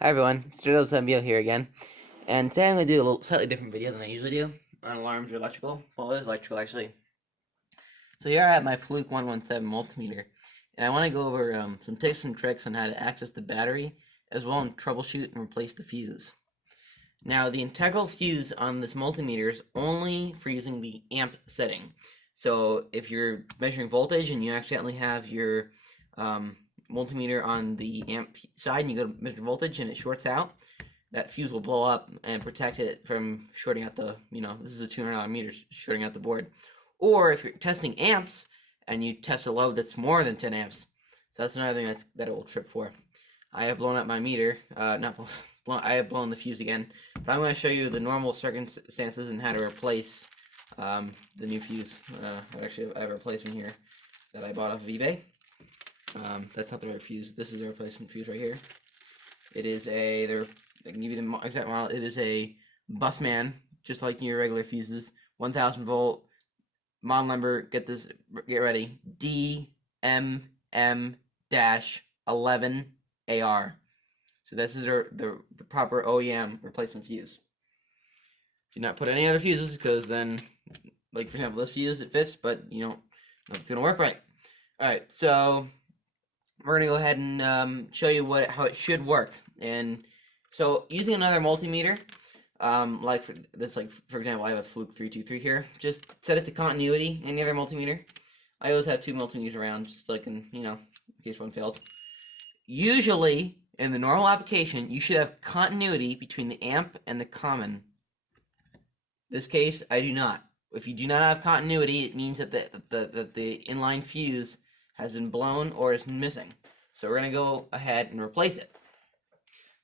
Hi everyone, Stratos here again, and today I'm going to do a little slightly different video than I usually do on alarms or electrical. Well, it is electrical actually. So here I have my Fluke 117 multimeter, and I want to go over some tips and tricks on how to access the battery, as well as troubleshoot and replace the fuse. Now, the integral fuse on this multimeter is only for using the amp setting. So if you're measuring voltage and you accidentally have your multimeter on the amp side and you go to measure voltage and it shorts out, that fuse will blow up and protect it from shorting out the, this is a $200 meter shorting out the board. Or if you're testing amps and you test a load that's more than 10 amps, so that's another thing that it will trip for. I have blown up my meter, I have blown the fuse again, but I'm going to show you the normal circumstances and how to replace the new fuse. Actually, I have a replacement here that I bought off of eBay. That's not the right fuse. This is the replacement fuse right here. It is I can give you the exact model. It is a Busman, just like your regular fuses. 1000 volt. Model number, get ready. DMM-11AR. So this is the proper OEM replacement fuse. Do not put any other fuses, because then, like for example, this fuse, it fits, but it's gonna work right. Alright, so we're gonna go ahead and show you how it should work. And so using another multimeter, for example, I have a Fluke 323 here. Just set it to continuity. Any other multimeter. I always have two multimeters around, just so I can, in case one fails. Usually, in the normal application, you should have continuity between the amp and the common. In this case, I do not. If you do not have continuity, it means that the inline fuse has been blown or is missing. So we're going to go ahead and replace it.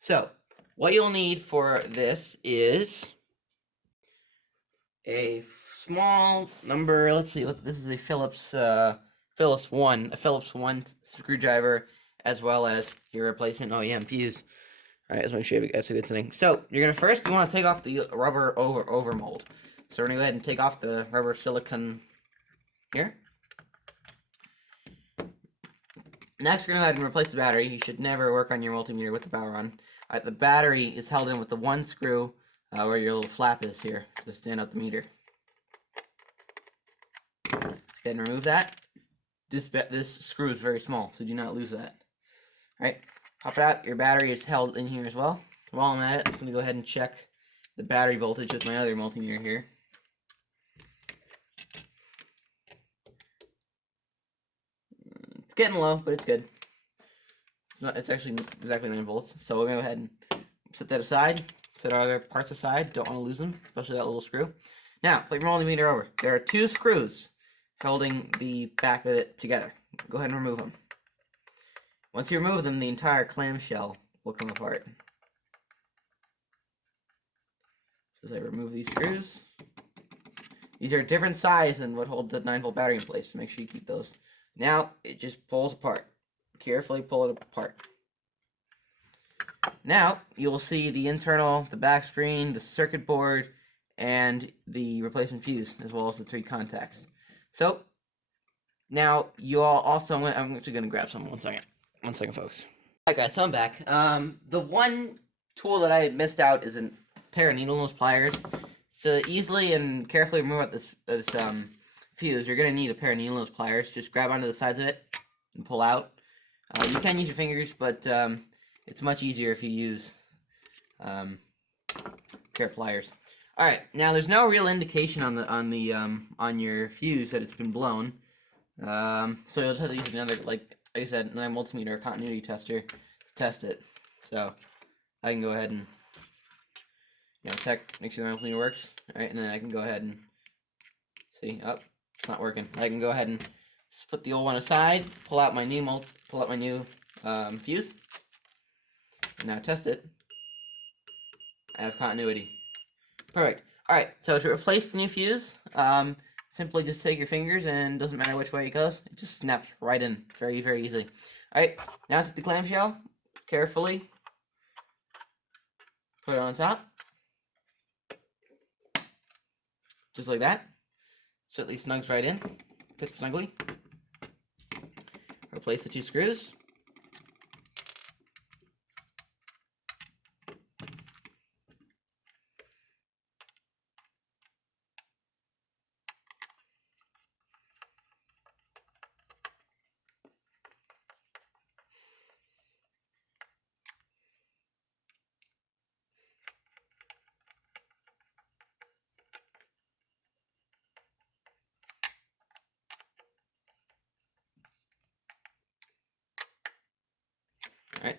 So what you'll need for this is a small number, let's see, this is a Phillips 1 screwdriver, as well as your replacement OEM fuse. Alright, let's make sure that's a good thing. So you want to take off the rubber over mold. So we're going to go ahead and take off the rubber silicone here. Next, we're going to go ahead and replace the battery. You should never work on your multimeter with the power on. The battery is held in with the one screw where your little flap is here to stand up the meter. Go ahead and remove that. This screw is very small, so do not lose that. Alright, pop it out. Your battery is held in here as well. While I'm at it, I'm going to go ahead and check the battery voltage with my other multimeter here. It's getting low, but it's good. It's actually exactly 9 volts. So we're going to go ahead and set that aside. Set our other parts aside. Don't want to lose them, especially that little screw. Now, flip your multimeter over. There are 2 screws holding the back of it together. Go ahead and remove them. Once you remove them, the entire clamshell will come apart. So as I remove these screws, these are a different size than what hold the 9-volt battery in place, so make sure you keep those. Now, it just pulls apart. Carefully pull it apart. Now, you will see the back screen, the circuit board, and the replacement fuse, as well as the 3 contacts. So, now, you all also, I'm actually going to grab some. One second, folks. Alright guys, so I'm back. The one tool that I missed out is a pair of needle nose pliers. So easily and carefully remove out this fuse, you're going to need a pair of needle nose pliers. Just grab onto the sides of it and pull out. You can use your fingers, but it's much easier if you use a pair of pliers. All right, now there's no real indication on your fuse that it's been blown, so you'll just have to use another, like I said, another multimeter continuity tester to test it. So I can go ahead and check, make sure the multimeter works. All right, and then I can go ahead and see. Oh, it's not working. I can go ahead and just put the old one aside, pull out my new fuse, and now test it. I have continuity. Perfect. Alright, so to replace the new fuse, simply just take your fingers, and it doesn't matter which way it goes, it just snaps right in very, very easily. Alright, now take the clamshell, carefully put it on top, just like that, so at least snugs right in, fits snugly. Replace the 2 screws.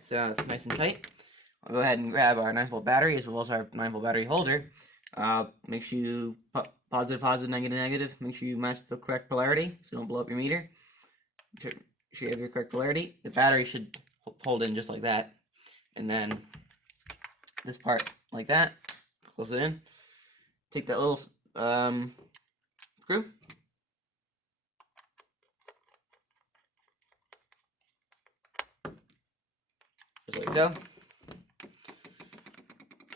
so it's nice and tight. I'll go ahead and grab our 9-volt battery as well as our 9-volt battery holder. Make sure you positive, positive, negative, negative. Make sure you match the correct polarity so don't blow up your meter. Make sure you have your correct polarity. The battery should hold in just like that. And then this part like that. Close it in. Take that little screw. Just like so.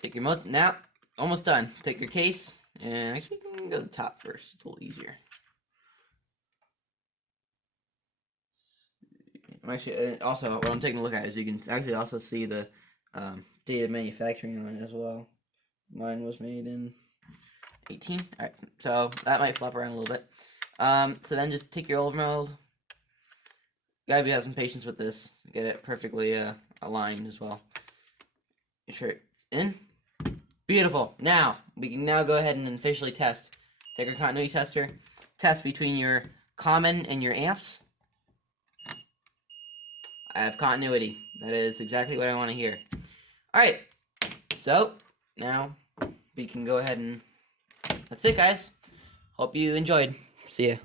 Take your now, almost done. Take your case, and actually you can go to the top first. It's a little easier. Actually, also, what I'm taking a look at is you can actually also see the date of manufacturing on it as well. Mine was made in 18. Alright, so that might flop around a little bit. So then just take your overmold. You gotta have some patience with this. Get it perfectly aligned as well. Make sure it's in. Beautiful. Now, we can now go ahead and officially test. Take our continuity tester. Test between your common and your amps. I have continuity. That is exactly what I want to hear. Alright. So, now we can go ahead and... That's it, guys. Hope you enjoyed. See ya.